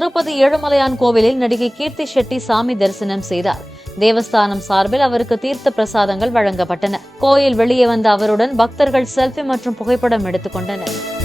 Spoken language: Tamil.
திருப்பதி ஏழுமலையான் கோவிலில் நடிகை கீர்த்தி ஷெட்டி சாமி தரிசனம் செய்தார். தேவஸ்தானம் சார்பில் அவருக்கு தீர்த்த பிரசாதங்கள் வழங்கப்பட்டன. கோயில் வெளியே வந்த அவருடன் பக்தர்கள் செல்ஃபி மற்றும் புகைப்படம் எடுத்துக் கொண்டனர்.